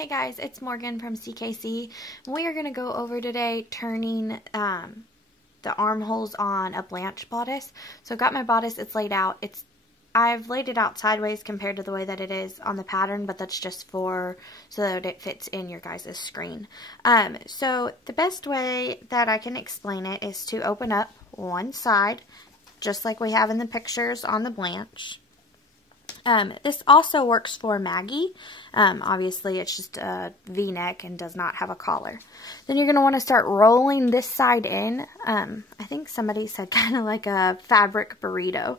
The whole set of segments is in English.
Hey guys, it's Morgan from CKC. We are going to go over today turning the armholes on a Blanche bodice. So I've got my bodice, it's laid out. I've laid it out sideways compared to the way that it is on the pattern, but that's just so that it fits in your guys' screen. So the best way that I can explain it is to open up one side, just like we have in the pictures on the Blanche. This also works for Maggie. Obviously it's just a V-neck and does not have a collar. Then you're going to want to start rolling this side in. I think somebody said kind of like a fabric burrito.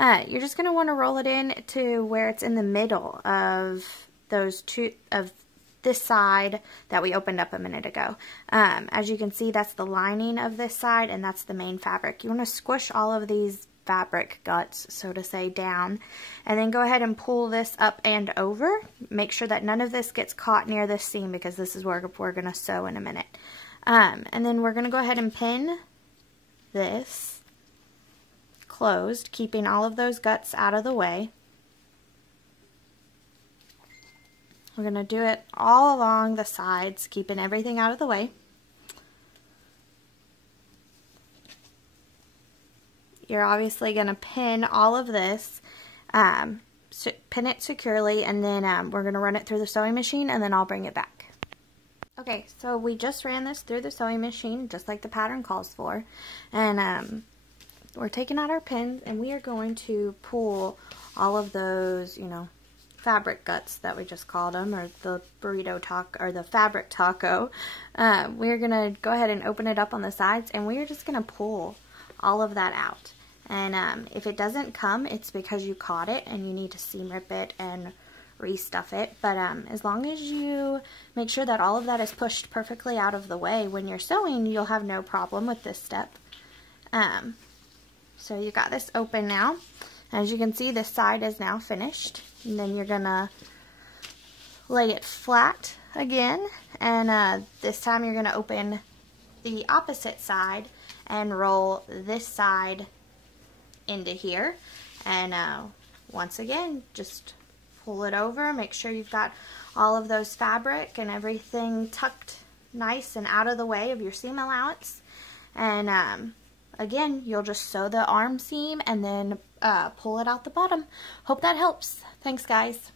You're just going to want to roll it in to where it's in the middle of this side that we opened up a minute ago. As you can see, that's the lining of this side and that's the main fabric. You want to squish all of these fabric guts, so to say, down, and then go ahead and pull this up and over. Make sure that none of this gets caught near this seam because this is where we're going to sew in a minute. And then we're going to go ahead and pin this closed, keeping all of those guts out of the way. We're going to do it all along the sides, keeping everything out of the way. You're obviously going to pin all of this, pin it securely, and then we're going to run it through the sewing machine, and then I'll bring it back. Okay, so we just ran this through the sewing machine, just like the pattern calls for, and we're taking out our pins, and we are going to pull all of those, fabric guts that we just called them, or the burrito taco, or the fabric taco. We're going to go ahead and open it up on the sides, and we're just going to pull all of that out. And if it doesn't come, it's because you caught it and you need to seam rip it and restuff it. But as long as you make sure that all of that is pushed perfectly out of the way when you're sewing, you'll have no problem with this step. So you got this open now. As you can see, this side is now finished. And then you're gonna lay it flat again. And this time you're gonna open the opposite side and roll this side into here, and once again just pull it over. Make sure you've got all of those fabric and everything tucked nice and out of the way of your seam allowance, and again you'll just sew the arm seam and then pull it out the bottom. Hope that helps. Thanks guys.